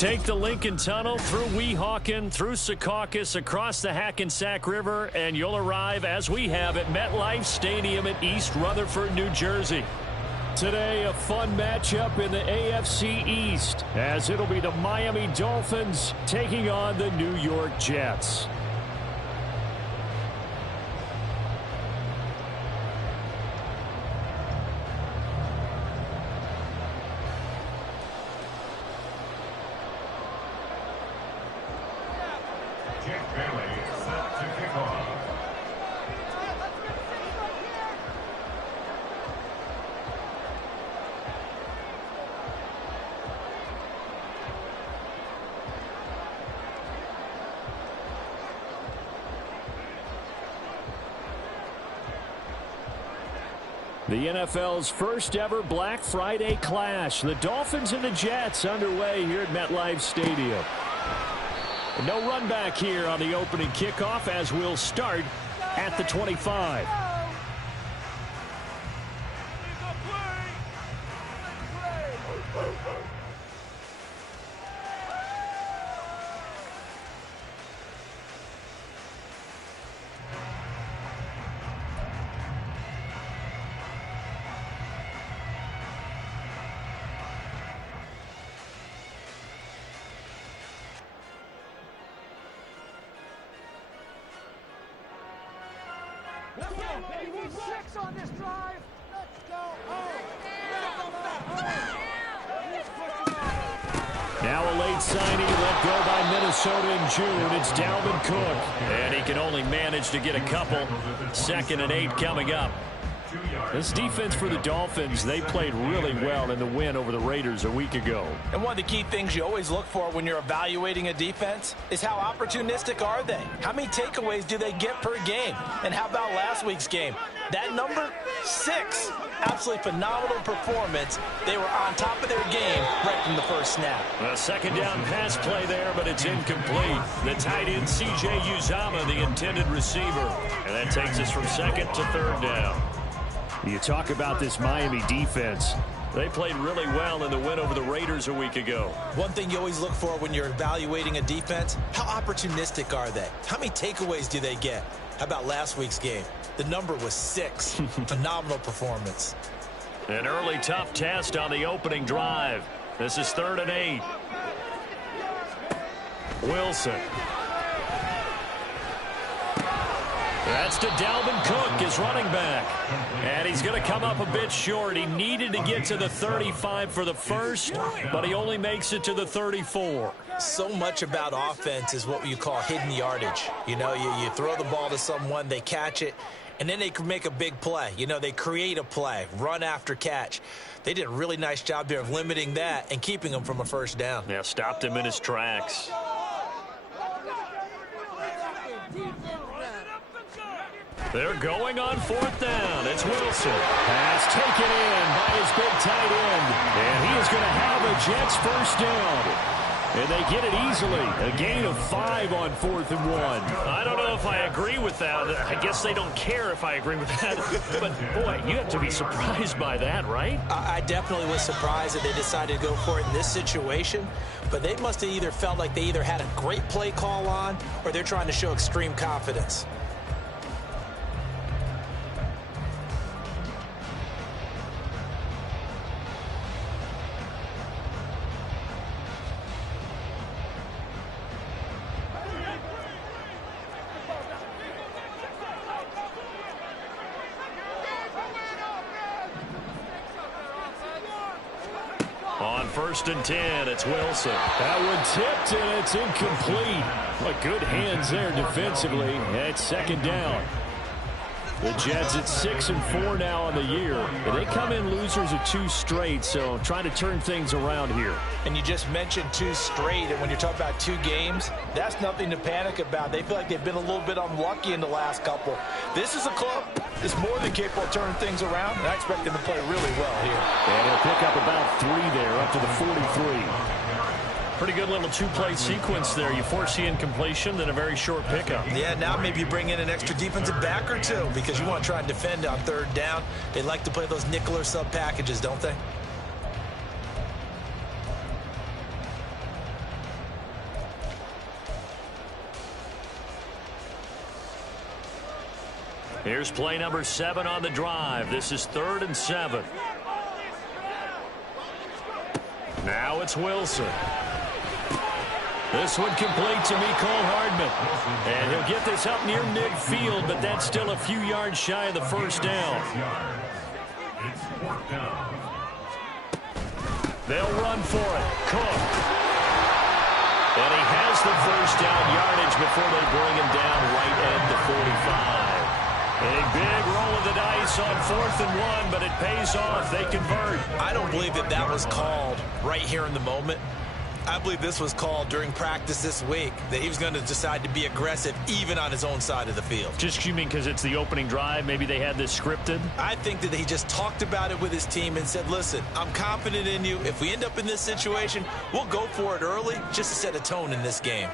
Take the Lincoln Tunnel through Weehawken, through Secaucus, across the Hackensack River, and you'll arrive, as we have, at MetLife Stadium in East Rutherford, New Jersey. Today, a fun matchup in the AFC East, as it'll be the Miami Dolphins taking on the New York Jets. The NFL's first ever Black Friday clash. The Dolphins and the Jets underway here at MetLife Stadium. And no run back here on the opening kickoff, as we'll start at the 25. Let's go, baby. 6 on this drive. Let's go. Now a late signing let go by Minnesota in June. It's Dalvin Cook. And he can only manage to get a couple. 2nd and 8 coming up. This defense for the Dolphins, they played really well in the win over the Raiders a week ago. And one of the key things you always look for when you're evaluating a defense is how opportunistic are they? How many takeaways do they get per game? And how about last week's game? That number 6. Absolutely phenomenal performance. They were on top of their game right from the first snap. A second down pass play there, but it's incomplete. The tight end, C.J. Uzomah, the intended receiver. And that takes us from 2nd to 3rd down. You talk about this Miami defense. They played really well in the win over the Raiders a week ago. One thing you always look for when you're evaluating a defense, how opportunistic are they? How many takeaways do they get? How about last week's game? The number was 6. Phenomenal performance. An early tough test on the opening drive. This is 3rd and 8. Wilson. That's to Dalvin Cook, his running back. And he's going to come up a bit short. He needed to get to the 35 for the first, but he only makes it to the 34. So much about offense is what you call hidden yardage. You know, you throw the ball to someone, they catch it, and then they can make a big play. You know, they create a play, run after catch. They did a really nice job there of limiting that and keeping him from a first down. Yeah, stopped him in his tracks. They're going on 4th down. It's Wilson. Pass taken in by his big tight end. And he is going to have a Jets first down. And they get it easily. A gain of 5 on 4th and 1. I don't know if I agree with that. I guess they don't care if I agree with that. But, boy, you have to be surprised by that, right? I definitely was surprised that they decided to go for it in this situation. But they must have either felt like they either had a great play call on or they're trying to show extreme confidence. On 1st and 10, it's Wilson. That one tipped, and it's incomplete. But good hands there defensively. And it's 2nd down. The Jets at 6 and 4 now on the year. And they come in losers of 2 straight, so trying to turn things around here. And you just mentioned 2 straight, and when you're talking about 2 games, that's nothing to panic about. They feel like they've been a little bit unlucky in the last couple. This is a club that's more than capable of turning things around, and I expect them to play really well here. And he'll pick up about 3 there, up to the 43. Pretty good little 2-play sequence there. You force the incompletion, then a very short pickup. Yeah, now maybe you bring in an extra defensive back or 2 because you want to try and defend on 3rd down. They like to play those nickel or sub packages, don't they? Here's play number 7 on the drive. This is 3rd and 7. Now it's Wilson. This one complete to Mecole Hardman. And he'll get this up near midfield, but that's still a few yards shy of the first down. They'll run for it. Cook. And he has the first down yardage before they bring him down right at the 45. A big roll of the dice on 4th and 1, but it pays off. They convert. I don't believe that was called right here in the moment. I believe this was called during practice this week, that he was going to decide to be aggressive even on his own side of the field. Just you mean because it's the opening drive? Maybe they had this scripted? I think that he just talked about it with his team and said, listen, I'm confident in you. If we end up in this situation, we'll go for it early just to set a tone in this game.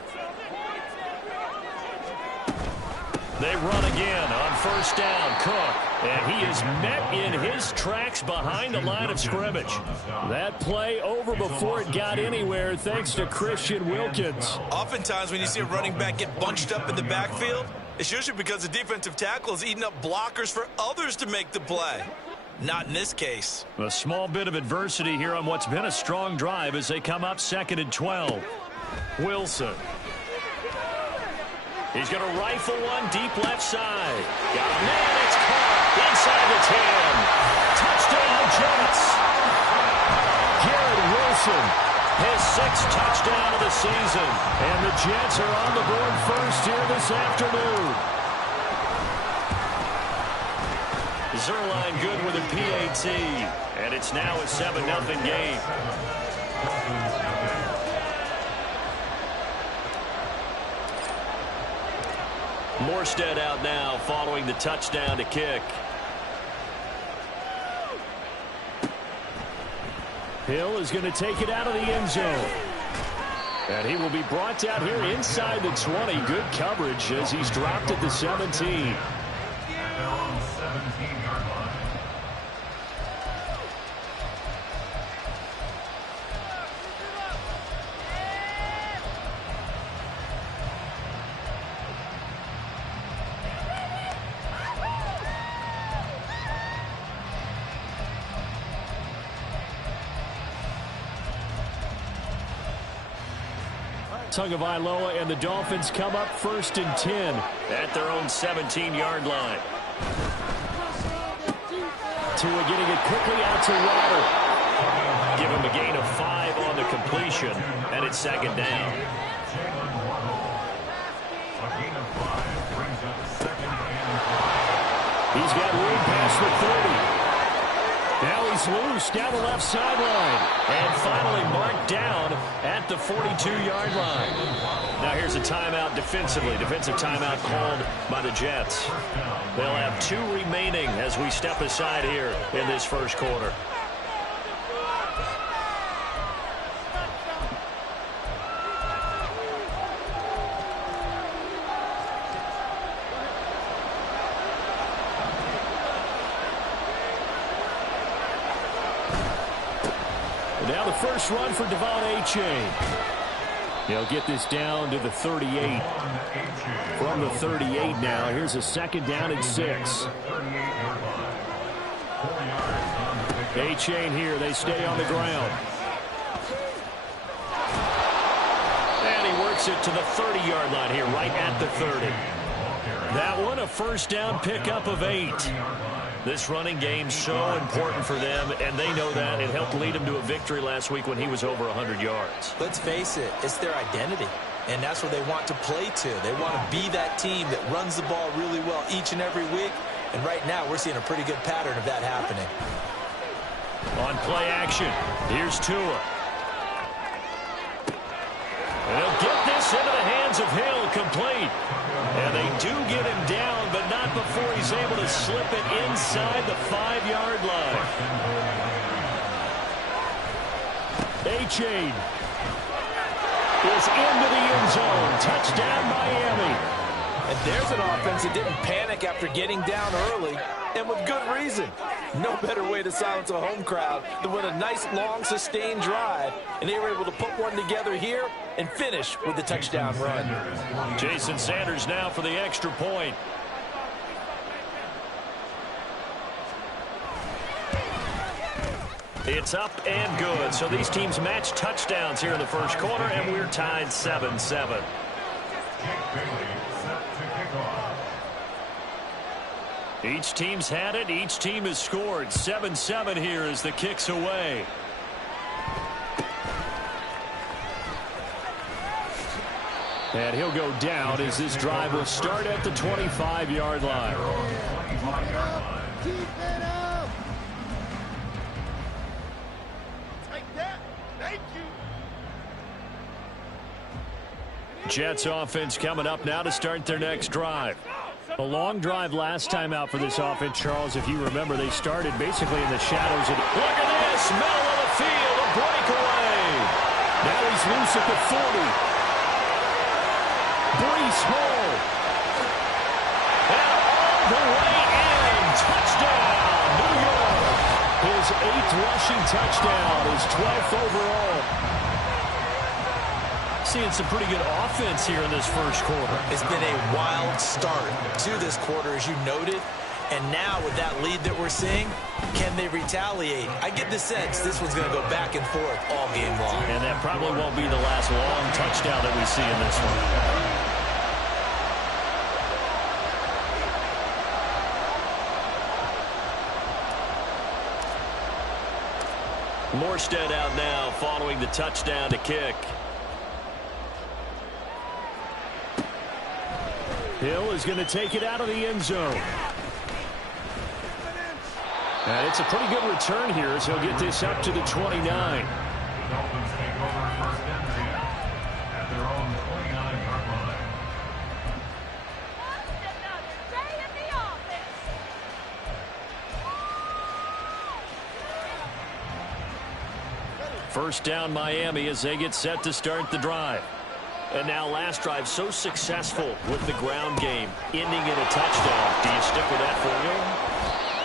They run again on 1st down. Cook. And he is met in his tracks behind the line of scrimmage. That play over before it got anywhere thanks to Christian Wilkins. Oftentimes when you see a running back get bunched up in the backfield, it's usually because the defensive tackle is eating up blockers for others to make the play. Not in this case. A small bit of adversity here on what's been a strong drive as they come up 2nd and 12. Wilson. He's going to rifle one deep left side. Got a man. It's caught inside the 10. Touchdown, Jets. Garrett Wilson, his 6th touchdown of the season. And the Jets are on the board first here this afternoon. Zerline good with a PAT. And it's now a 7-0 game. Morstead out now following the touchdown to kick. Hill is going to take it out of the end zone. And he will be brought down here inside the 20. Good coverage as he's dropped at the 17. Tagovailoa and the Dolphins come up 1st and 10 at their own 17-yard line. Tua getting it quickly out to Water. Give him a gain of 5 on the completion, and it's 2nd down. He's got room past the 30. Now he's loose down the left sideline. And finally marked down at the 42-yard line. Now here's a timeout defensively. Defensive timeout called by the Jets. They'll have 2 remaining as we step aside here in this first quarter. Now the first run for Devon Achane. He'll get this down to the 38. From the 38 now, here's a 2nd down and 6. Achane here, they stay on the ground. And he works it to the 30-yard line here, right at the 30. That one, a first down pickup of 8. This running game so important for them, and they know that. It helped lead them to a victory last week when he was over 100 yards. Let's face it, it's their identity, and that's what they want to play to. They want to be that team that runs the ball really well each and every week, and right now we're seeing a pretty good pattern of that happening. On play action, here's Tua. And he'll get this into the hands of Hill, complete. And they do get him down, but not before he's able to slip it inside the 5-yard line. Achane is into the end zone. Touchdown, Miami. And there's an offense that didn't panic after getting down early, and with good reason. No better way to silence a home crowd than with a nice, long, sustained drive. And they were able to put one together here and finish with the touchdown run. Jason Sanders now for the extra point. It's up and good. So these teams match touchdowns here in the first quarter, and we're tied 7-7. Each team's had it. Each team has scored. 7-7 here as the kick's away. And he'll go down as this drive will start at the 25-yard line. Keep it up. Take that. Thank you. Jets offense coming up now to start their next drive. A long drive last time out for this offense, Charles. If you remember, they started basically in the shadows. Look at this, middle of the field, a breakaway. Now he's loose at the 40. Brees Hall. And all the way in. Touchdown, New York. His 8th rushing touchdown, his 12th overall. Seeing some pretty good offense here in this first quarter. It's been a wild start to this quarter, as you noted. And now with that lead that we're seeing, can they retaliate? I get the sense this one's going to go back and forth all game long. And that probably won't be the last long touchdown that we see in this one. Morstead out now following the touchdown to kick. Hill is going to take it out of the end zone. And it's a pretty good return here as he'll get this up to the 29. First down Miami as they get set to start the drive. And now last drive so successful with the ground game, ending in a touchdown. Do you stick with that formula?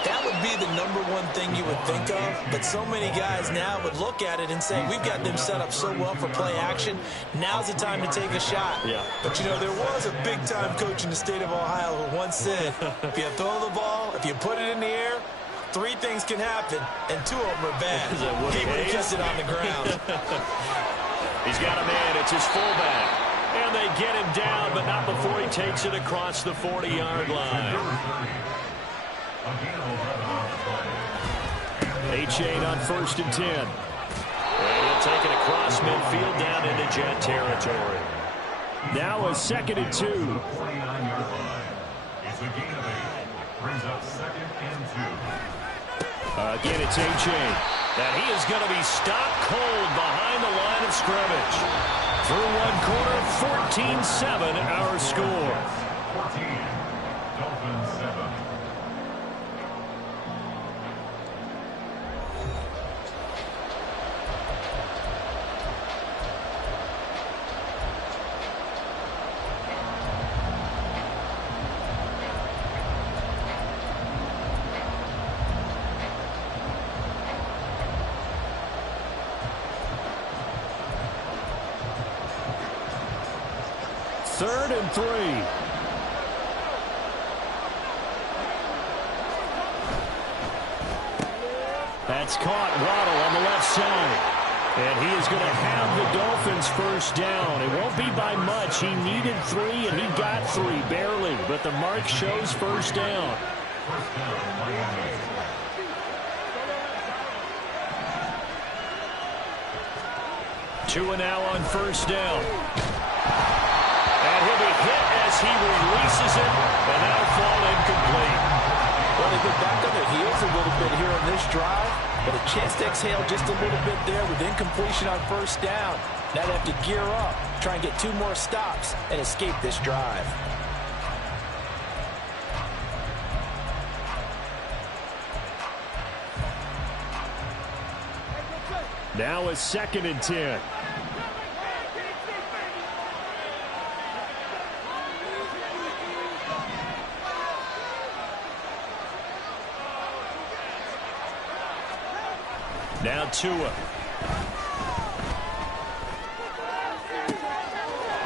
That would be the #1 thing you would think of, but so many guys now would look at it and say, we've got them set up so well for play action. Now's the time to take a shot. Yeah. But, you know, there was a big-time coach in the state of Ohio who once said, if you throw the ball, if you put it in the air, 3 things can happen, and 2 of them are bad. He would have kissed it on the ground. He's got a man. It's his fullback. And they get him down, but not before he takes it across the 40-yard line. A-Chain on 1st and 10. And he'll take it across midfield down into Jet territory. Now a 2nd and 2. Brings up 2nd and 2. Again, it's A-Chain. And he is going to be stopped cold behind the line of scrimmage. Through one quarter, 14-7 our score. 14, Dolphins 7. Third and 3. That's caught. Waddle on the left side. And he is going to have the Dolphins first down. It won't be by much. He needed 3, and he got 3, barely. But the mark shows first down. First down, Miami. Tua now on first down. And he'll be hit as he releases it, and that'll fall incomplete. Well, they get back on their heels a little bit here on this drive, but a chance to exhale just a little bit there with incompletion on first down. Now they have to gear up, try and get 2 more stops, and escape this drive. Now a 2nd and 10. Now Tua.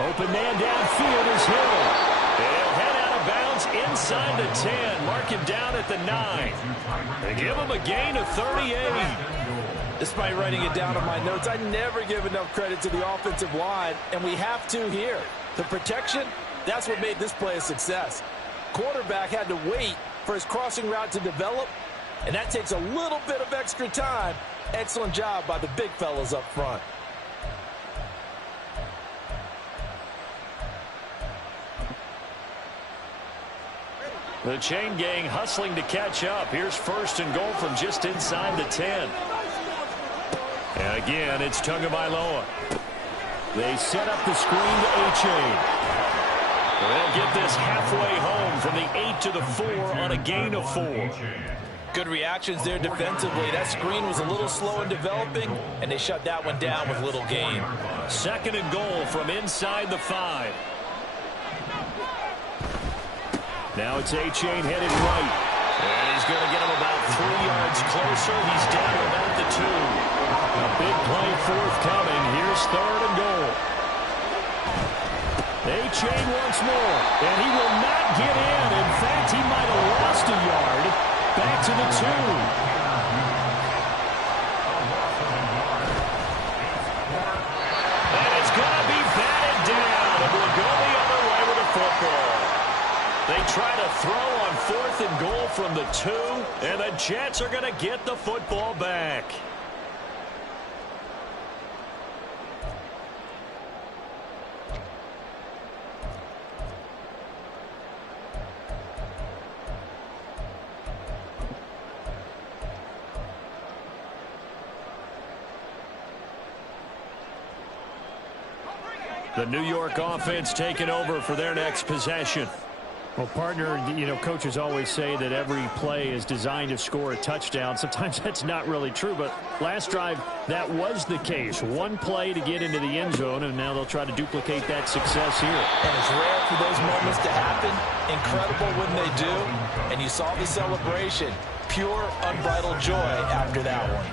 Open man downfield is Hill. He'll head out of bounds inside the 10. Mark him down at the 9. They give him a gain of 38. Despite writing it down on my notes, I never give enough credit to the offensive line, and we have to here. The protection, that's what made this play a success. Quarterback had to wait for his crossing route to develop, and that takes a little bit of extra time. Excellent job by the big fellas up front. The chain gang hustling to catch up. Here's 1st and goal from just inside the 10. And again, it's Tagovailoa. They set up the screen to A-Chain. They'll get this halfway home from the 8 to the 4 on a gain of 4. Good reactions there defensively. That screen was a little slow in developing, and they shut that one down with little gain. 2nd and goal from inside the 5. Now it's A-Chain headed right. And he's going to get him about 3 yards closer. He's down to about the 2. A big play forthcoming. Here's 3rd and goal. A-Chain once more. And he will not get in. In fact, he might have lost a yard. Back to the 2. And it's going to be batted down. And we'll go the other way with the football. They try to throw on 4th and goal from the 2, and the Jets are going to get the football back. The New York offense taking over for their next possession. Well, partner, you know, coaches always say that every play is designed to score a touchdown. Sometimes that's not really true, but last drive, that was the case. One play to get into the end zone, and now they'll try to duplicate that success here. And it's rare for those moments to happen. Incredible when they do. And you saw the celebration. Pure, unbridled joy after that one.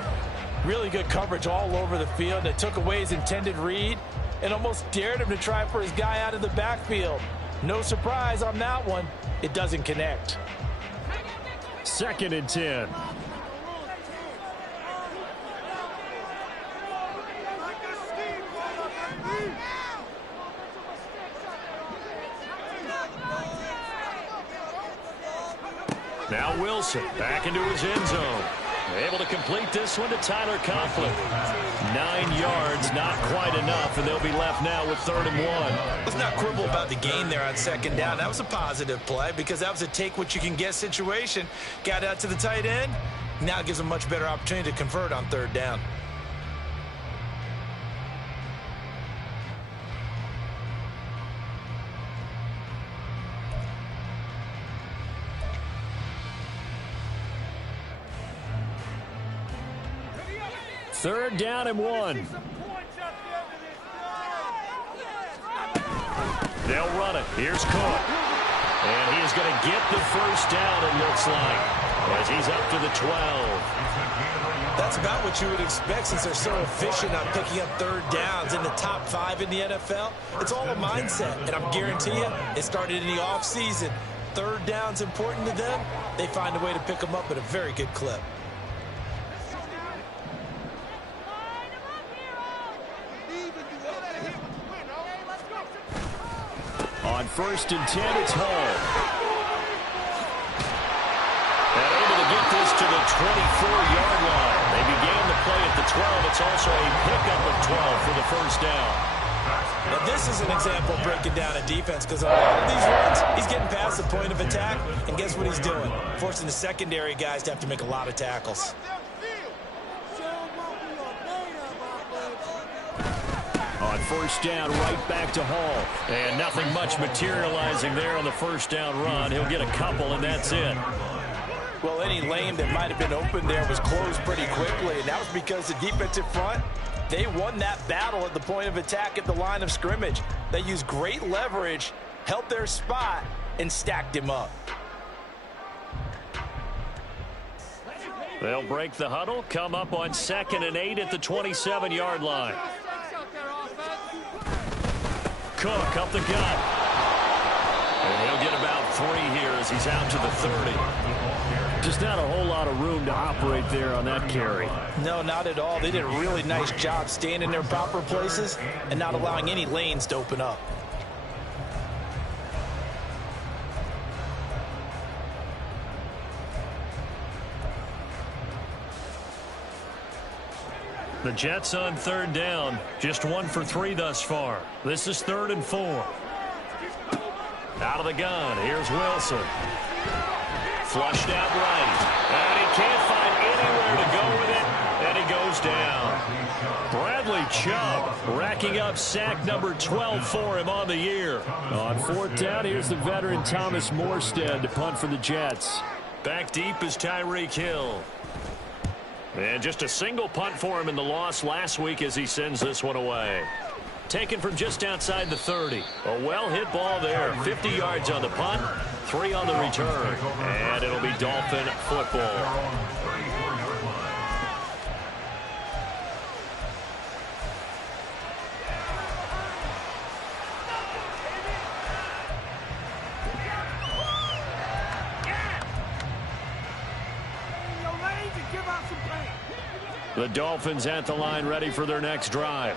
Really good coverage all over the field. It took away his intended read and almost dared him to try for his guy out of the backfield. No surprise on that one. It doesn't connect. 2nd and 10. Now Wilson back into his end zone. Able to complete this one to Tyler Conklin. 9 yards, not quite enough, and they'll be left now with 3rd and 1. Let's not quibble about the gain there on 2nd down. That was a positive play because that was a take-what-you-can-get situation. Got out to the tight end. Now it gives a much better opportunity to convert on 3rd down. Third down and 1. They'll run it. Here's Cook. And he is going to get the first down, it looks like, as he's up to the 12. That's about what you would expect since they're so efficient on picking up 3rd downs in the top 5 in the NFL. It's all a mindset, and I'm guarantee you it started in the offseason. 3rd down's important to them. They find a way to pick them up at a very good clip. On 1st and 10, it's Hall. And able to get this to the 24-yard line. They began the play at the 12. It's also a pickup of 12 for the first down. Now this is an example of breaking down a defense because on all of these runs, he's getting past the point of attack, and guess what he's doing? Forcing the secondary guys to have to make a lot of tackles. On 1st down, right back to Hall. And nothing much materializing there on the first down run. He'll get a couple, and that's it. Well, any lane that might have been open there was closed pretty quickly, and that was because the defensive front, they won that battle at the point of attack at the line of scrimmage. They used great leverage, held their spot, and stacked him up. They'll break the huddle, come up on 2nd and 8 at the 27-yard line. Cook up the gut. And he'll get about 3 here as he's out to the 30. Just not a whole lot of room to operate there on that carry. No, not at all. They did a really nice job staying in their proper places and not allowing any lanes to open up. The Jets on 3rd down. Just 1 for 3 thus far. This is 3rd and 4. Out of the gun. Here's Wilson. Flushed out right. And he can't find anywhere to go with it. And he goes down. Bradley Chubb racking up sack number 12 for him on the year. On 4th down, here's the veteran Thomas Morstead to punt for the Jets. Back deep is Tyreek Hill. And just a single punt for him in the loss last week as he sends this one away. Taken from just outside the 30. A well-hit ball there. 50 yards on the punt, 3 on the return. And it'll be Dolphin football. The Dolphins at the line, ready for their next drive.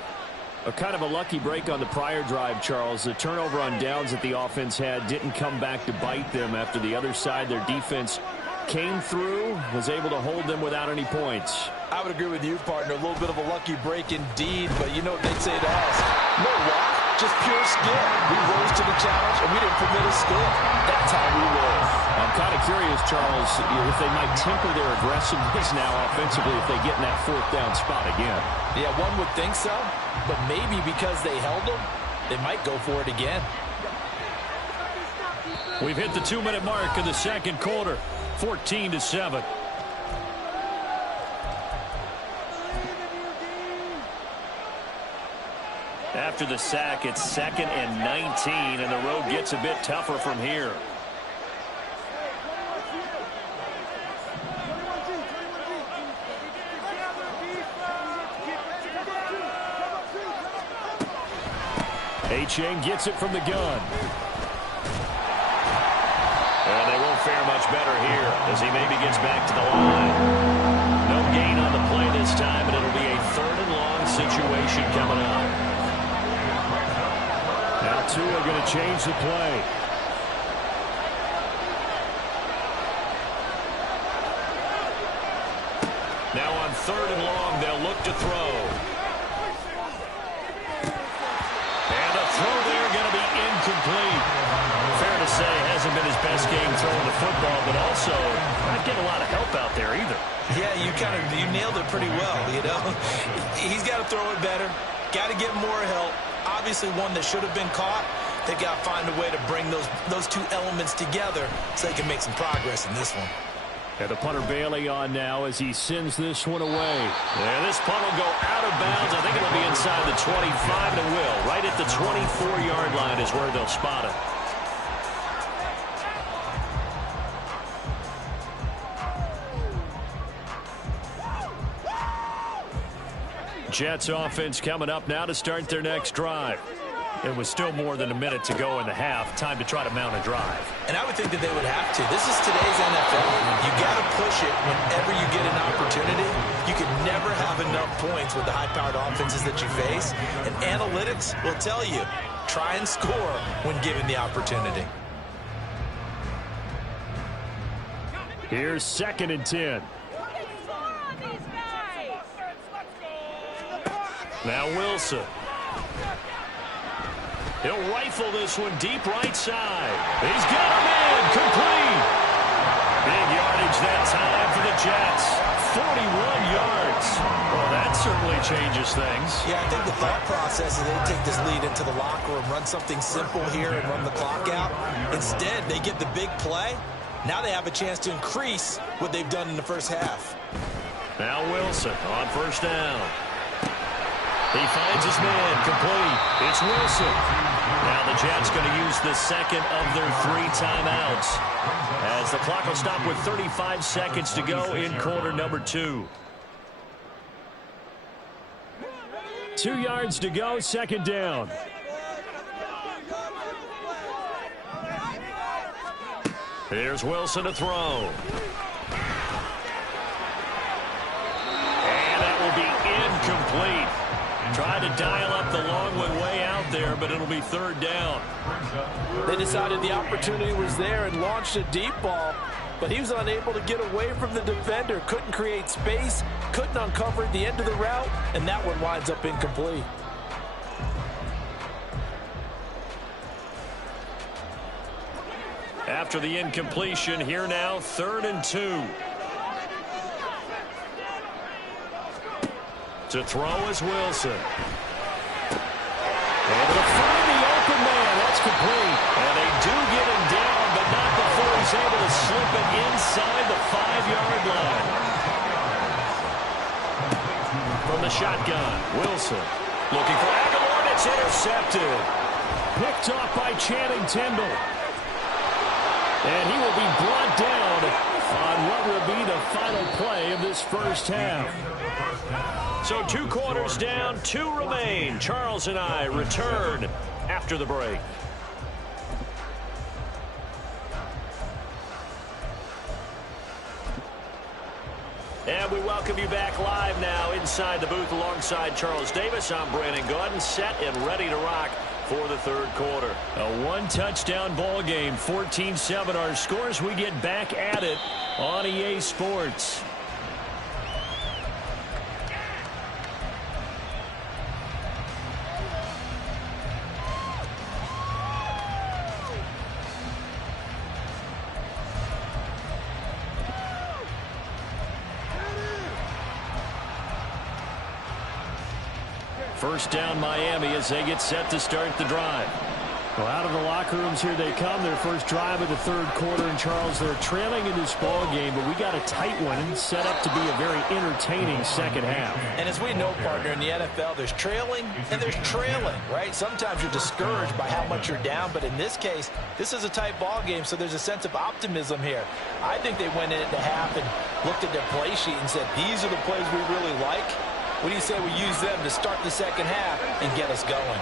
A kind of a lucky break on the prior drive, Charles. The turnover on downs that the offense had didn't come back to bite them after the other side. Their defense came through, was able to hold them without any points. I would agree with you, partner. A little bit of a lucky break indeed, but you know what they'd say to us? No luck, just pure skill. We rose to the challenge, and we didn't permit a score. That's how we roll. I'm kind of curious, Charles, if they might temper their aggressiveness now offensively if they get in that 4th down spot again. Yeah, one would think so, but maybe because they held them, they might go for it again. We've hit the 2-minute mark of the 2nd quarter. 14-7. After the sack, it's 2nd and 19, and the road gets a bit tougher from here. Achane gets it from the gun. And they won't fare much better here as he maybe gets back to the line. No gain on the play this time, and it'll be a 3rd and long situation coming up. Now 2 are going to change the play. Now on 3rd and long, they'll look to throw. And a throw there going to be incomplete. Fair to say, hasn't been his best game throwing the football, but also not getting a lot of help out there either. Yeah, you nailed it pretty well, you know. He's got to throw it better. Got to get more help. Obviously one that should have been caught. They got to find a way to bring those 2 elements together so they can make some progress in this one. And the punter Bailey on now as he sends this one away. And this punt will go out of bounds. I think it'll be inside the 25, and it will. Right at the 24-yard line is where they'll spot it. Jets offense coming up now to start their next drive. It was still more than a minute to go in the half. Time to try to mount a drive. And I would think that they would have to. This is today's NFL. You got to push it whenever you get an opportunity. You can never have enough points with the high-powered offenses that you face. And analytics will tell you, try and score when given the opportunity. Here's 2nd and 10. Now Wilson. He'll rifle this one deep right side. He's got him in. Complete. Big yardage that time for the Jets. 41 yards. Well, that certainly changes things. Yeah, I think the thought process is they take this lead into the locker room, run something simple here and run the clock out. Instead, they get the big play. Now they have a chance to increase what they've done in the first half. Now Wilson on 1st down. He finds his man, complete. It's Wilson. Now the Jets going to use the 2nd of their 3 timeouts as the clock will stop with 35 seconds to go in quarter number 2. 2 yards to go, 2nd down. Here's Wilson to throw. And that will be incomplete. Tried to dial up the long one way out there, but it'll be third down. They decided the opportunity was there and launched a deep ball, but he was unable to get away from the defender. Couldn't create space, couldn't uncover the end of the route, and that one winds up incomplete. After the incompletion, here now, 3rd and 2. To throw is Wilson. Able to find the open man. That's complete. And they do get him down, but not before he's able to slip it inside the 5-yard line. From the shotgun, Wilson looking for Aguilar, and it's intercepted. Picked off by Channing Tindall. And he will be brought down on what will be the final play of this first half. So 2 quarters down, 2 remain. Charles and I return after the break. And we welcome you back live now inside the booth alongside Charles Davis. I'm Brandon Gaudin, set and ready to rock for the 3rd quarter. A 1-touchdown ball game, 14-7 our scores. We get back at it on EA Sports. First down Miami as they get set to start the drive. Well, out of the locker rooms here they come. Their first drive of the 3rd quarter. And Charles, they're trailing in this ball game, but we got a tight one and set up to be a very entertaining second half. And as we know, partner, in the NFL, there's trailing and there's trailing, right? Sometimes you're discouraged by how much you're down, but in this case, this is a tight ball game, so there's a sense of optimism here. I think they went in at the half and looked at their play sheet and said, these are the plays we really like. What do you say we use them to start the second half and get us going?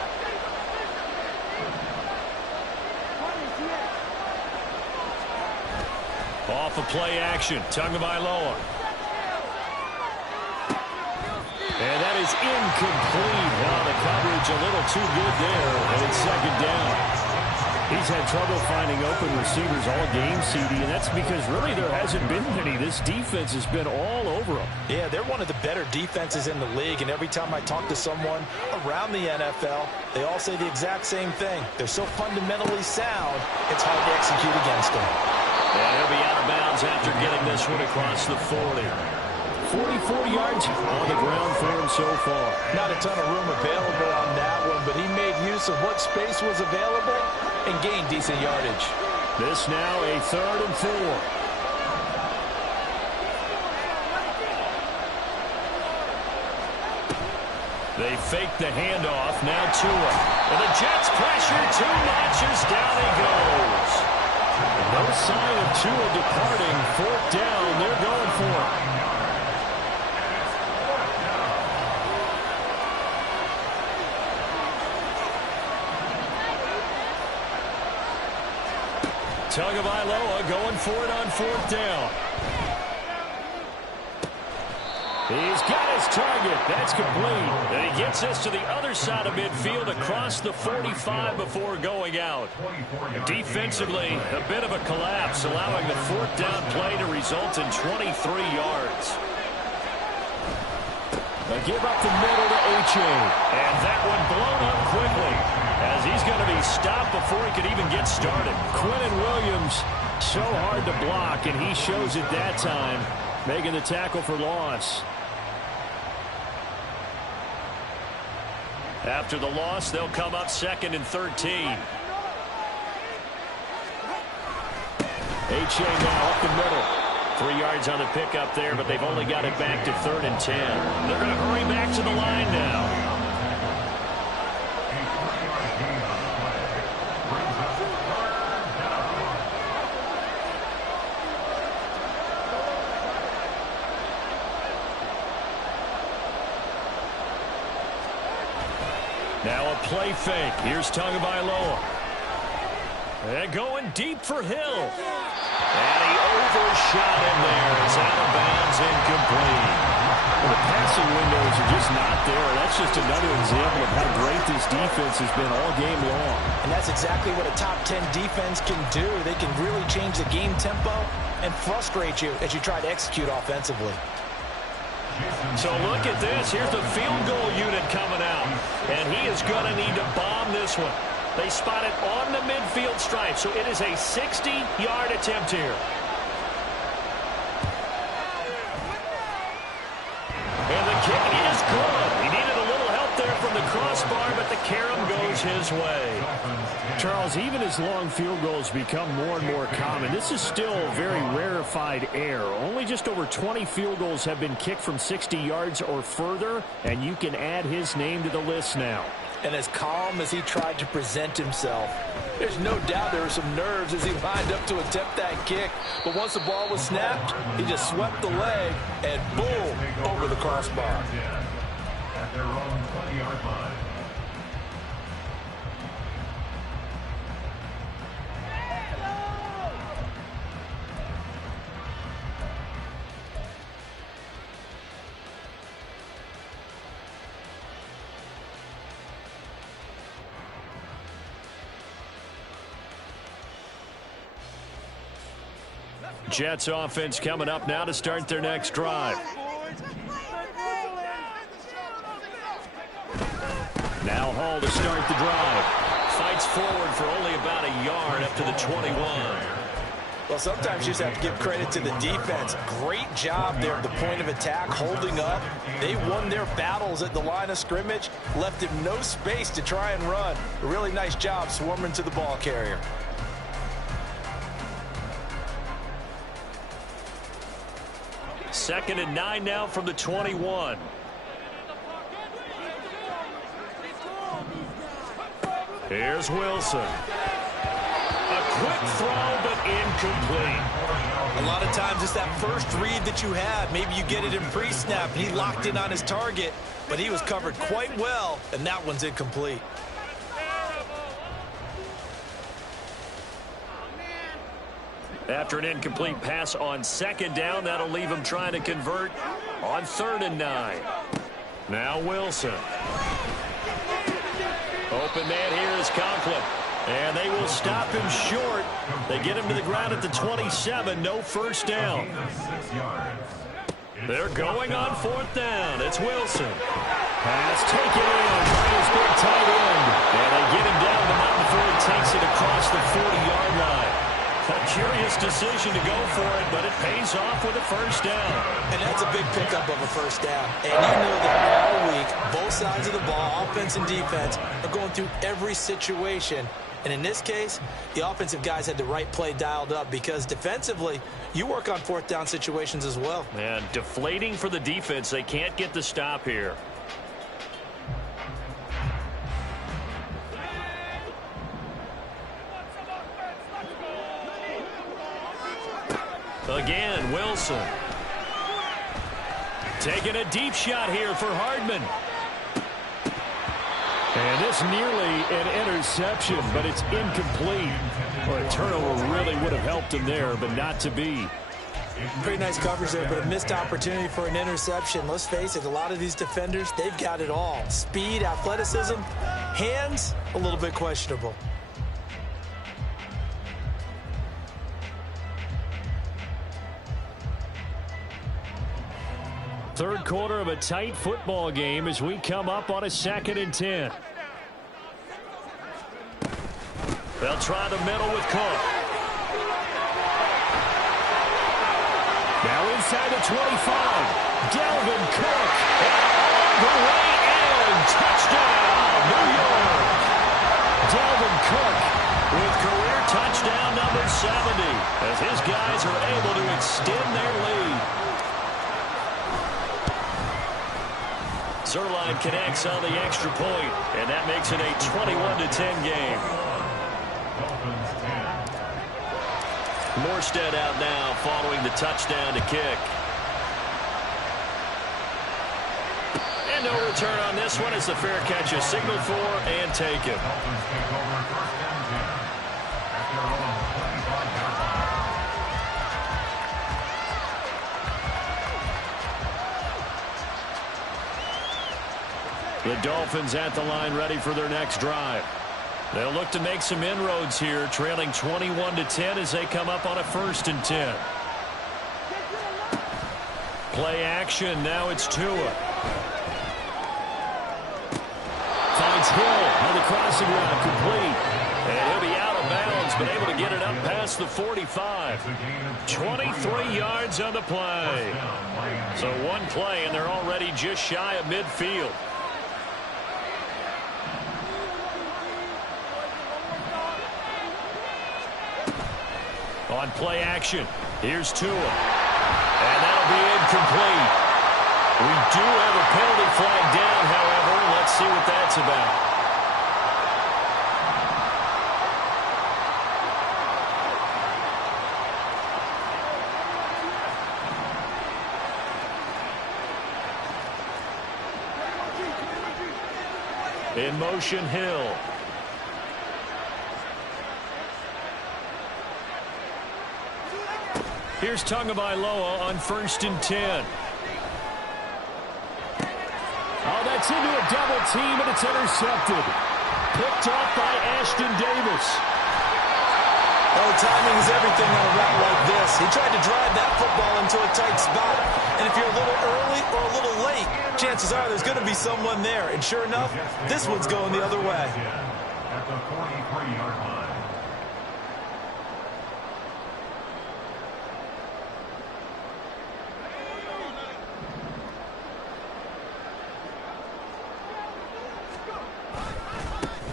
Off of play action, Tagovailoa. And that is incomplete. Now the coverage a little too good there, and it's 2nd down. He's had trouble finding open receivers all game, CD, and that's because really there hasn't been many. This defense has been all over them. Yeah, they're one of the better defenses in the league, and every time I talk to someone around the NFL, they all say the exact same thing. They're so fundamentally sound, it's hard to execute against them. And he'll be out of bounds after getting this one across the 40. 44 yards on the ground for him so far. Not a ton of room available on that one, but he made use of what space was available and gained decent yardage. This now a 3rd and 4. They fake the handoff, now to him. And the Jets pressure too much as down he goes. No sign of Tua departing. 4th down, they're going for it. Tagovailoa going for it on 4th down. He's got his target. That's complete. And he gets this to the other side of midfield across the 45 before going out. Defensively, a bit of a collapse, allowing the 4th down play to result in 23 yards. They give up the middle to H.A. And that one blown up quickly as he's going to be stopped before he could even get started. Quinnen Williams, so hard to block, and he shows it that time, making the tackle for loss. After the loss, they'll come up 2nd and 13. H.A. now up the middle. 3 yards on the pickup there, but they've only got it back to 3rd and 10. They're going to hurry back to the line now. Now a play fake. Here's Tagovailoa. And going deep for Hill. And he overshot him there. It's out of bounds, incomplete. Well, the passing windows are just not there. That's just another example of how great this defense has been all game long. And that's exactly what a top 10 defense can do. They can really change the game tempo and frustrate you as you try to execute offensively. So look at this. Here's the field goal unit coming out. And he is going to need to bomb this one. They spot it on the midfield stripe. So it is a 60-yard attempt here. And the kick is good. He needed a little help there from the crossbar, but the carom goes his way. Charles, even as long field goals become more and more common, this is still very rarefied air. Only just over 20 field goals have been kicked from 60 yards or further, and you can add his name to the list now. And as calm as he tried to present himself, there's no doubt there were some nerves as he lined up to attempt that kick. But once the ball was snapped, he just swept the leg and boom, over the crossbar. At their own 20-yard line. Jets offense coming up now to start their next drive. Now Hall to start the drive. Fights forward for only about a yard up to the 21. Well, sometimes you just have to give credit to the defense. Great job there at the point of attack, holding up. They won their battles at the line of scrimmage, left him no space to try and run. A really nice job swarming to the ball carrier. Second and 9 now from the 21. Here's Wilson. A quick throw, but incomplete. A lot of times it's that first read that you have. Maybe you get it in pre-snap, and he locked in on his target, but he was covered quite well, and that one's incomplete. After an incomplete pass on second down, that'll leave him trying to convert on 3rd and 9. Now Wilson. Open man here is Conklin. And they will stop him short. They get him to the ground at the 27. No first down. They're going on 4th down. It's Wilson. Pass taken in by his big tight end. And they get him down, but not before he takes it across the 40-yard line. A curious decision to go for it, but it pays off with a first down. And that's a big pickup of a first down. And you know that all week, both sides of the ball, offense and defense, are going through every situation. And in this case, the offensive guys had the right play dialed up because defensively, you work on 4th down situations as well. And deflating for the defense. They can't get the stop here. Again, Wilson. Taking a deep shot here for Hardman. And this nearly an interception, but it's incomplete. Well, a turnover really would have helped him there, but not to be. Pretty nice coverage there, but a missed opportunity for an interception. Let's face it, a lot of these defenders, they've got it all. Speed, athleticism, hands, a little bit questionable. Third quarter of a tight football game as we come up on a 2nd and 10. They'll try the middle with Cook. Now inside the 25. Dalvin Cook. And all the way in. Touchdown, New York. Dalvin Cook with career touchdown number 70 as his guys are able to extend their lead. Zerline connects on the extra point, and that makes it a 21-10 game. Morstead out now following the touchdown to kick. And no return on this one as the fair catch is signaled for and taken. The Dolphins at the line ready for their next drive. They'll look to make some inroads here, trailing 21-10 as they come up on a 1st and 10. Play action. Now it's Tua. Finds Hill on the crossing route, complete. And he'll be out of bounds, but able to get it up past the 45. 23 yards on the play. So one play, and they're already just shy of midfield. On play action, here's Tua. And that'll be incomplete. We do have a penalty flag down, however. Let's see what that's about. In motion, Hill. Here's Tagovailoa on 1st and 10. Oh, that's into a double team, and it's intercepted. Picked off by Ashton Davis. Oh, timing is everything on a route like this. He tried to drive that football into a tight spot. And if you're a little early or a little late, chances are there's going to be someone there. And sure enough, this one's going the other way. At the 43-yard line.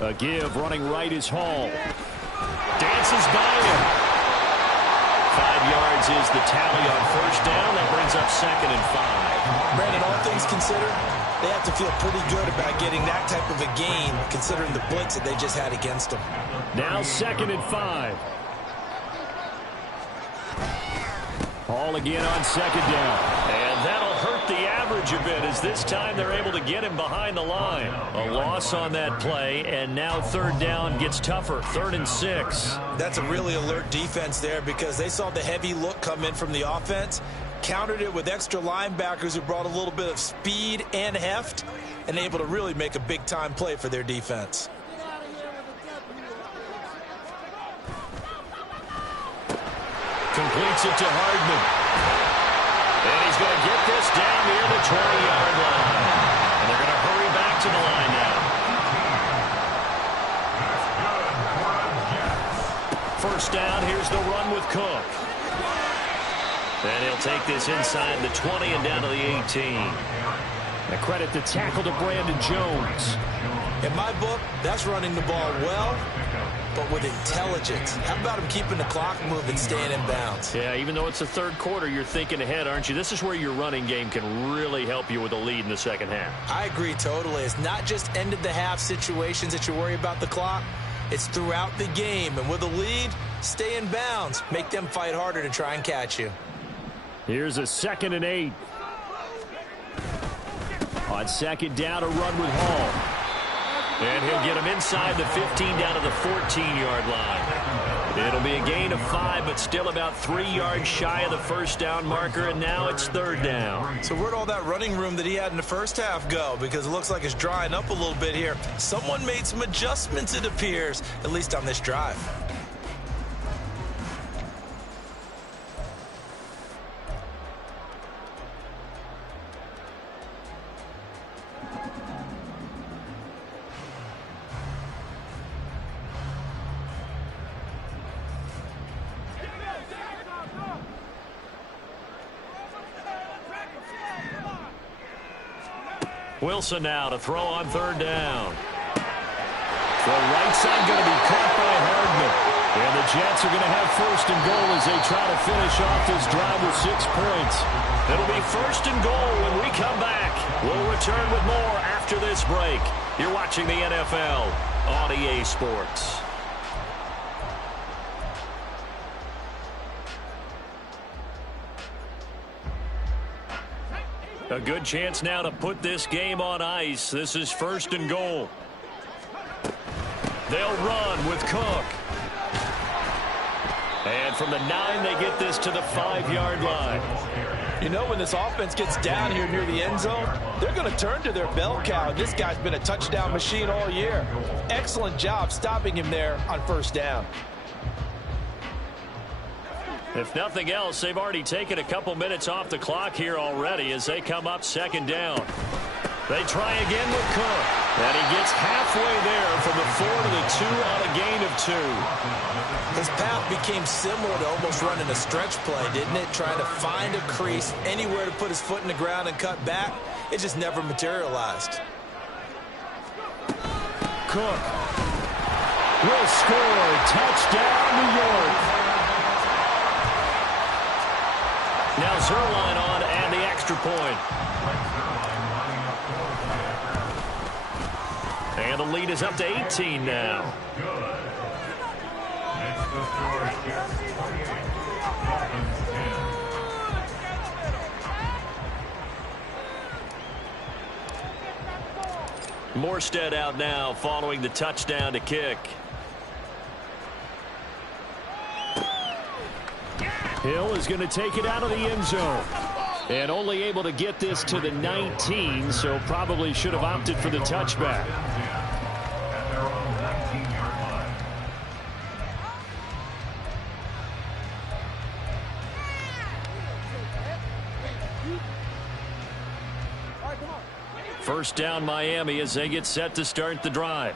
A give, running right is Hall. Dances by him. 5 yards is the tally on 1st down. That brings up 2nd and 5. Brandon, all things considered, they have to feel pretty good about getting that type of a gain, considering the blitz that they just had against them. Now 2nd and 5. Hall again on 2nd down. And that'll hurt the average a bit, as this time they're able to get him behind the line. A loss on that play, and now 3rd down gets tougher. 3rd and 6. That's a really alert defense there, because they saw the heavy look come in from the offense, countered it with extra linebackers who brought a little bit of speed and heft, and able to really make a big-time play for their defense. Completes it to Hardman. And he's going to get this down near the 20-yard line. And they're going to hurry back to the line now. First down, here's the run with Cook. And he'll take this inside the 20 and down to the 18. A credit the tackle to Brandon Jones. In my book, that's running the ball well, but with intelligence. How about him keeping the clock moving, staying in bounds? Yeah, even though it's the 3rd quarter, you're thinking ahead, aren't you? This is where your running game can really help you with a lead in the 2nd half. I agree totally. It's not just end-of-the-half situations that you worry about the clock. It's throughout the game. And with a lead, stay in bounds. Make them fight harder to try and catch you. Here's a 2nd and 8. On 2nd down, a run with Hall. And he'll get him inside the 15 down to the 14-yard line. It'll be a gain of 5, but still about 3 yards shy of the 1st down marker, and now it's 3rd down. So where'd all that running room that he had in the 1st half go? Because it looks like it's drying up a little bit here. Someone made some adjustments, it appears, at least on this drive. Wilson now to throw on 3rd down. The right side going to be caught by Hardman. And the Jets are going to have 1st and goal as they try to finish off this drive with 6 points. It'll be 1st and goal when we come back. We'll return with more after this break. You're watching the NFL on EA Sports. A good chance now to put this game on ice. This is 1st and goal. They'll run with Cook. And from the 9, they get this to the 5-yard line. You know, when this offense gets down here near the end zone, they're going to turn to their bell cow. This guy's been a touchdown machine all year. Excellent job stopping him there on first down. If nothing else, they've already taken a couple minutes off the clock here already as they come up second down. They try again with Cook. And he gets halfway there from the 4 to the 2 on a gain of 2. His path became similar to almost running a stretch play, didn't it? Trying to find a crease, anywhere to put his foot in the ground and cut back. It just never materialized. Cook will score. Touchdown, New York. Now Zerline on and the extra point. And the lead is up to 18 now. Morstead out now following the touchdown to kick. Hill is going to take it out of the end zone. And only able to get this to the 19, so probably should have opted for the touchback. First down Miami as they get set to start the drive.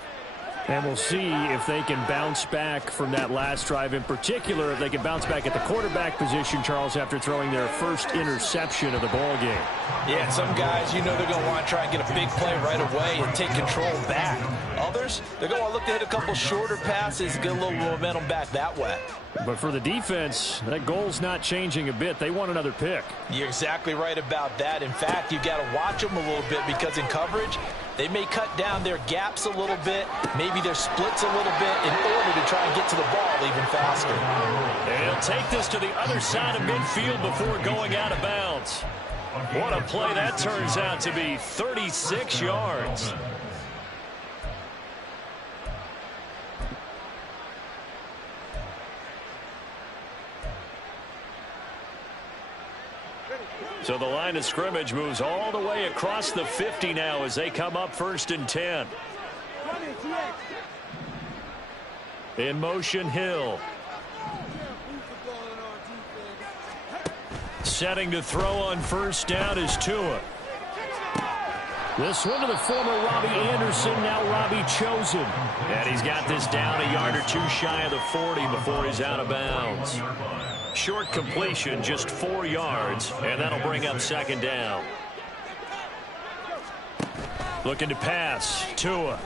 And we'll see if they can bounce back from that last drive, in particular if they can bounce back at the quarterback position, Charles, after throwing their first interception of the ball game. Yeah, some guys, you know, they're going to want to try and get a big play right away and take control back. Others, they're going to look to hit a couple shorter passes, get a little momentum back that way. But for the defense, that goal's not changing a bit. They want another pick. You're exactly right about that. In fact, you've got to watch them a little bit because in coverage, they may cut down their gaps a little bit, maybe their splits a little bit in order to try and get to the ball even faster. And he'll take this to the other side of midfield before going out of bounds. What a play that turns out to be, 36 yards. So the line of scrimmage moves all the way across the 50 now as they come up first and 10. In motion, Hill. Setting to throw on first down is Tua. This one to the former Robbie Anderson, now Robbie Chosen. And he's got this down a yard or two shy of the 40 before he's out of bounds. Short completion, just 4 yards, and that'll bring up second down. Looking to pass, Tua.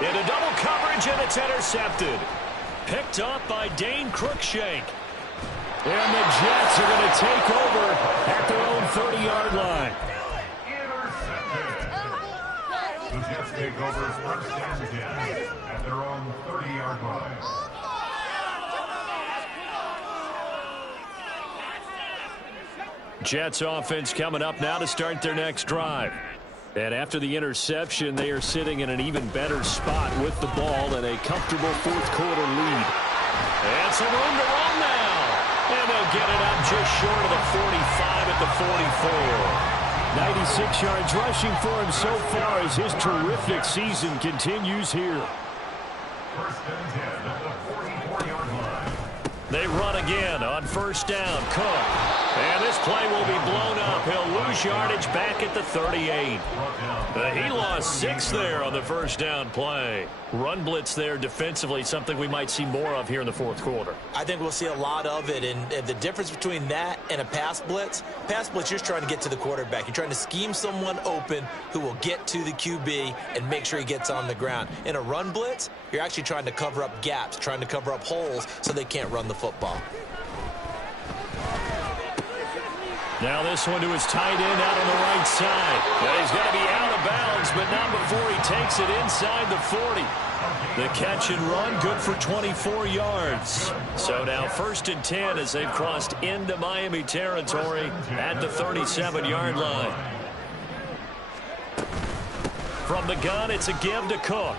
Into double coverage, and it's intercepted. Picked up by Dane Cruikshank. And the Jets are going to take over at their own 30-yard line. The Jets take over first and 10 at their own 30-yard line. Jets offense coming up now to start their next drive. And after the interception, they are sitting in an even better spot with the ball and a comfortable fourth-quarter lead. And some room to run now. And they'll get it up just short of the 45 at the 44. 96 yards rushing for him so far as his terrific season continues here. First and 10 at the 44-yard line. They run again on first down. Cook. And this play will be blown up. He'll lose yardage back at the 38. He lost 6 there on the first down play. Run blitz there defensively, something we might see more of here in the fourth quarter. I think we'll see a lot of it, and the difference between that and a pass blitz, you're just trying to get to the quarterback. You're trying to scheme someone open who will get to the QB and make sure he gets on the ground. In a run blitz, you're actually trying to cover up gaps, trying to cover up holes so they can't run the football. Now this one to his tight end out on the right side. And he's going to be out of bounds, but not before he takes it inside the 40. The catch and run, good for 24 yards. So now first and 10 as they've crossed into Miami territory at the 37-yard line. From the gun, it's a give to Cook.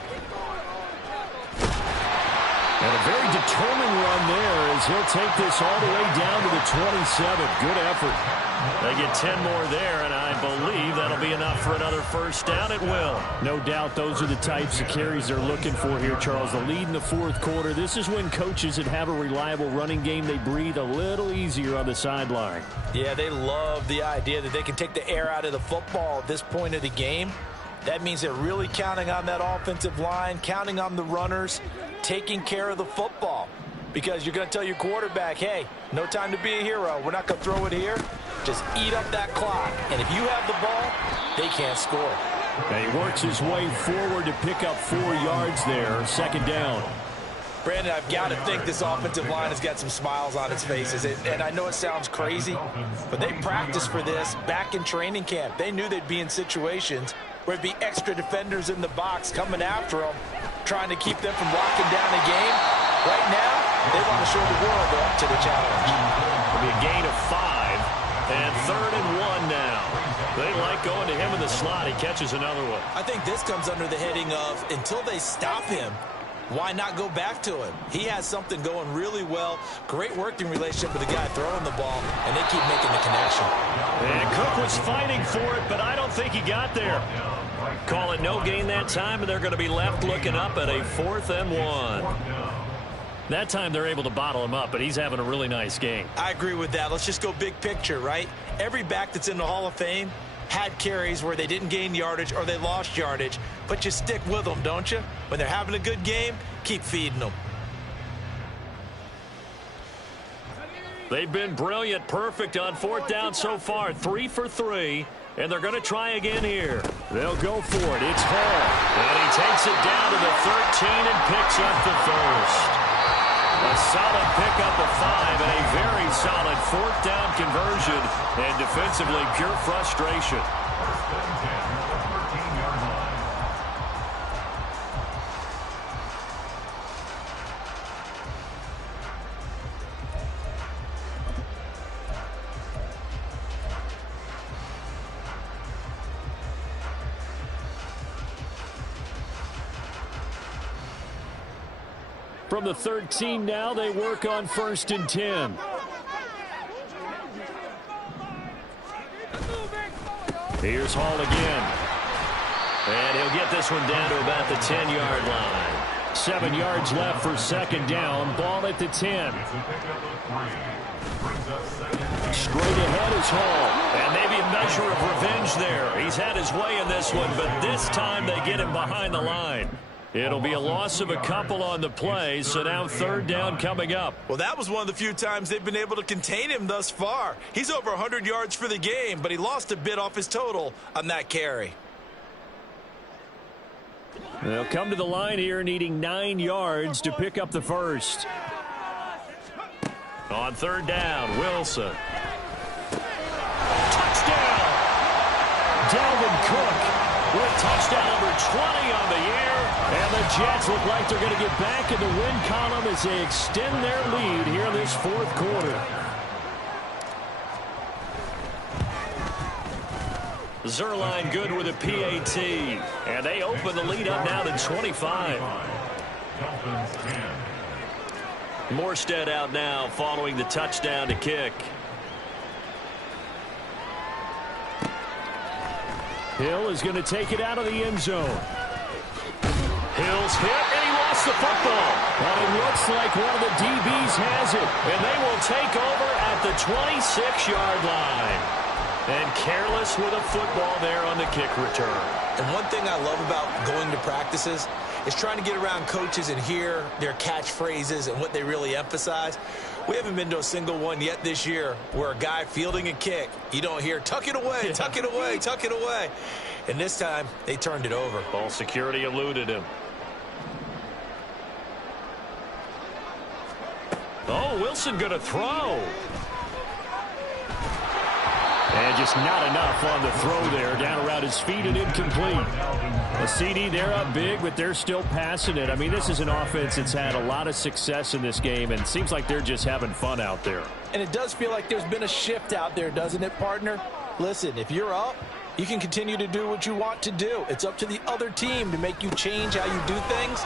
And a very determined run there as he'll take this all the way down to the 27. Good effort. They get 10 more there, and I believe that'll be enough for another first down. It will. No doubt those are the types of carries they're looking for here, Charles. The lead in the fourth quarter. This is when coaches that have a reliable running game, they breathe a little easier on the sideline. Yeah, they love the idea that they can take the air out of the football at this point of the game. That means they're really counting on that offensive line, counting on the runners, taking care of the football. Because you're going to tell your quarterback, hey, no time to be a hero. We're not going to throw it here. Just eat up that clock. And if you have the ball, they can't score. And he works his way forward to pick up 4 yards there. Second down. Brandon, I've got to think this offensive line has got some smiles on its faces. And I know it sounds crazy, but they practiced for this back in training camp. They knew they'd be in situations where it'd be extra defenders in the box coming after them, trying to keep them from locking down the game. Right now, they want to show the world they're up to the challenge. It'll be a gain of 5, and 3rd and 1 now. They like going to him in the slot. He catches another one. I think this comes under the heading of, until they stop him, why not go back to him? He has something going really well. Great working relationship with the guy throwing the ball, and they keep making the connection. And Cook was fighting for it, but I don't think he got there. Call it no gain that time, and they're going to be left looking up at a 4th and 1. That time they're able to bottle him up, but he's having a really nice game. I agree with that. Let's just go big picture, right? Every back that's in the Hall of Fame had carries where they didn't gain yardage or they lost yardage, but you stick with them, don't you? When they're having a good game, keep feeding them. They've been brilliant, perfect on 4th down so far, 3 for 3, and they're going to try again here. They'll go for it. It's Hall, and he takes it down to the 13 and picks up the first. A solid pickup of 5 and a very solid 4th down conversion, and defensively pure frustration. From the 13 now, they work on 1st and 10. Here's Hall again. And he'll get this one down to about the 10-yard line. 7 yards left for 2nd down. Ball at the 10. Straight ahead is Hall. And maybe a measure of revenge there. He's had his way in this one, but this time they get him behind the line. It'll be a loss of a couple on the play, so now 3rd down coming up. Well, that was one of the few times they've been able to contain him thus far. He's over 100 yards for the game, but he lost a bit off his total on that carry. They'll come to the line here needing 9 yards to pick up the first. On 3rd down, Wilson. Touchdown! Dalvin Cook with touchdown number 20 on the year. And the Jets look like they're going to get back in the win column as they extend their lead here in this 4th quarter. Zerline good with a PAT. And they open the lead up now to 25. Morstead out now following the touchdown to kick. Hill is going to take it out of the end zone. Hill's hit, and he lost the football. But it looks like one of the DBs has it. And they will take over at the 26-yard line. And careless with a football there on the kick return. And one thing I love about going to practices is trying to get around coaches and hear their catchphrases and what they really emphasize. We haven't been to a single one yet this year where a guy fielding a kick, you don't hear, tuck it away, tuck it away, tuck it away. And this time, they turned it over. Ball security eluded him. Oh, Wilson going to throw. And just not enough on the throw there. Down around his feet and incomplete. A CD, they're up big, but they're still passing it. I mean, this is an offense that's had a lot of success in this game, and it seems like they're just having fun out there. And it does feel like there's been a shift out there, doesn't it, partner? Listen, if you're up, you can continue to do what you want to do. It's up to the other team to make you change how you do things.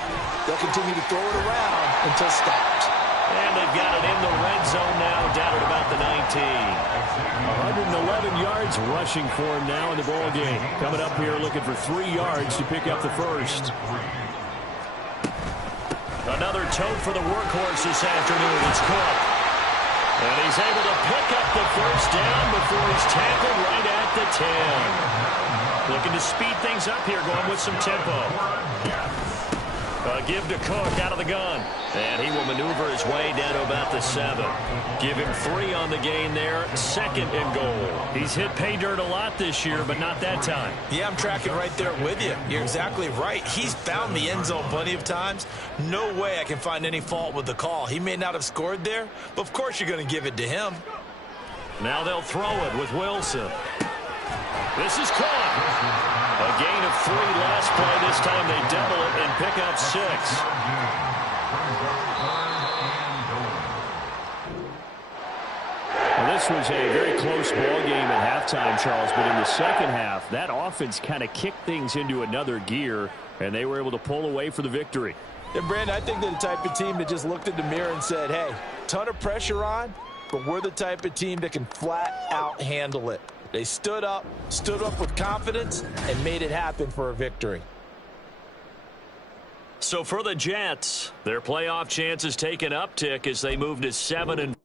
They'll continue to throw it around until stopped. And they've got it in the red zone now, down at about the 19. 111 yards rushing for him now in the ball game. Coming up here looking for 3 yards to pick up the first. Another tote for the workhorse this afternoon. It's Cook. And he's able to pick up the first down before he's tackled right at the 10. Looking to speed things up here, going with some tempo. Give to Cook out of the gun. And he will maneuver his way down to about the 7. Give him 3 on the gain there. 2nd and goal. He's hit pay dirt a lot this year, but not that time. Yeah, I'm tracking right there with you. You're exactly right. He's found the end zone plenty of times. No way I can find any fault with the call. He may not have scored there, but of course you're going to give it to him. Now they'll throw it with Wilson. This is caught. A gain of 3 last play. This time they double it and pick up 6. Well, this was a very close ball game at halftime, Charles, but in the second half, that offense kind of kicked things into another gear, and they were able to pull away for the victory. And, Brandon, I think they're the type of team that just looked in the mirror and said, hey, ton of pressure on, but we're the type of team that can flat out handle it. They stood up with confidence, and made it happen for a victory. So for the Jets, their playoff chances take an uptick as they move to 7-4.